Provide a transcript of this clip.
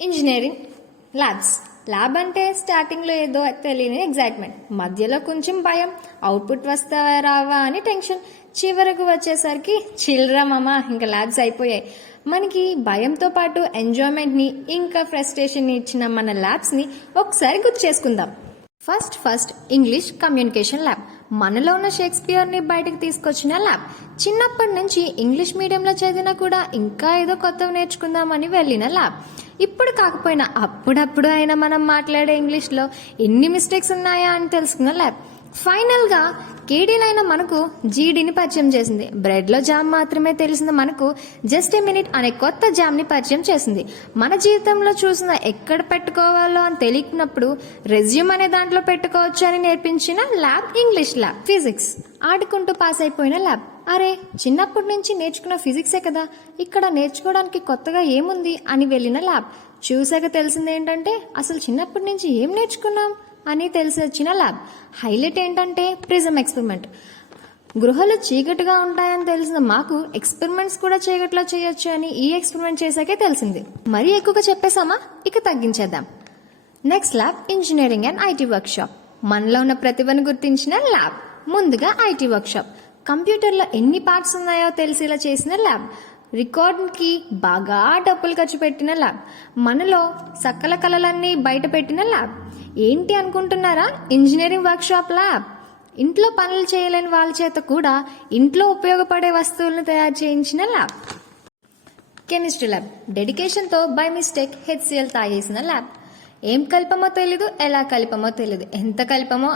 Engineering labs. Lab అంటే స్టార్టింగ్లో ఏదో తెలియని ఎగ్జైట్మెంట్, మధ్యలో కొంచెం భయం, అవుట్పుట్ వస్తావా రావా అని టెన్షన్, చివరకు వచ్చేసరికి చిల్డ్రా మామ ఇంకా ల్యాబ్స్ అయిపోయాయి. మనకి భయంతో పాటు ఎంజాయ్మెంట్ని ఇంకా ఫ్రస్ట్రేషన్ని ఇచ్చిన మన ల్యాబ్స్ని ఒకసారి గుర్తు చేసుకుందాం. First English communication lab. మనలో ఉన్న షేక్స్పియర్ని బయటకు తీసుకొచ్చిన ల్యాబ్. చిన్నప్పటి నుంచి ఇంగ్లీష్ మీడియంలో చదివినా కూడా ఇంకా ఏదో కొత్తవి నేర్చుకుందామని వెళ్ళిన ల్యాబ్. ఇప్పుడు కాకపోయినా అప్పుడప్పుడు అయినా మనం మాట్లాడే ఇంగ్లీష్లో ఎన్ని మిస్టేక్స్ ఉన్నాయా అని తెలుసుకున్న ల్యాబ్. ఫైనల్గా కేడీలైన మనకు జీడీని పరిచయం చేసింది. బ్రెడ్లో జామ్ మాత్రమే తెలిసిన మనకు జస్ట్ ఏ మినిట్ అనే కొత్త జామ్ని పరిచయం చేసింది. మన జీవితంలో చూసిన ఎక్కడ పెట్టుకోవాలో అని తెలియకున్నప్పుడు రెజ్యూమ్ అనే దాంట్లో పెట్టుకోవచ్చు అని నేర్పించిన ల్యాబ్ ఇంగ్లీష్ ల్యాబ్. ఫిజిక్స్. ఆడుకుంటూ పాస్ అయిపోయిన ల్యాబ్. అరే చిన్నప్పటి నుంచి నేర్చుకున్న ఫిజిక్సే కదా, ఇక్కడ నేర్చుకోవడానికి కొత్తగా ఏముంది అని వెళ్ళిన ల్యాబ్. చూసాక తెలిసింది ఏంటంటే అసలు చిన్నప్పటి నుంచి ఏం నేర్చుకున్నాం అని తెలిసి వచ్చిన ల్యాబ్. హైలైట్ ఏంటంటే ప్రిజం ఎక్స్పెరిమెంట్. గృహాలు చీకటిగా ఉంటాయని తెలిసిన మాకు ఎక్స్పెరిమెంట్స్ కూడా చీకట్లో చేయొచ్చు అని ఈ ఎక్స్పెరిమెంట్ చేశాకే తెలిసింది. మరీ ఎక్కువగా చెప్పేసామా, ఇక తగ్గించేద్దాం. Next lab engineering and IT workshop. మనలో ఉన్న ప్రతిభను గుర్తించిన ల్యాబ్. ముందుగా ఐటీ వర్క్షాప్. కంప్యూటర్లో ఎన్ని పార్ట్స్ ఉన్నాయో తెలిసేలా చేసిన ల్యాబ్. రికార్డ్కి బాగా డబ్బులు ఖర్చు పెట్టిన ల్యాబ్. మనలో సకల కళలన్నీ బయట పెట్టిన ల్యాబ్. ఏంటి అనుకుంటున్నారా? Engineering workshop lab. ఇంట్లో పనులు చేయలేని వాళ్ళ చేత కూడా ఇంట్లో ఉపయోగపడే వస్తువులను తయారు చేయించిన ల్యాబ్. Chemistry lab. డెడికేషన్తో బై మిస్టేక్ HCl తాగేసిన ల్యాబ్. ఏం కలిపమో తెలీదు, ఎలా కలిపమో తెలీదు, ఎంత కలిపమో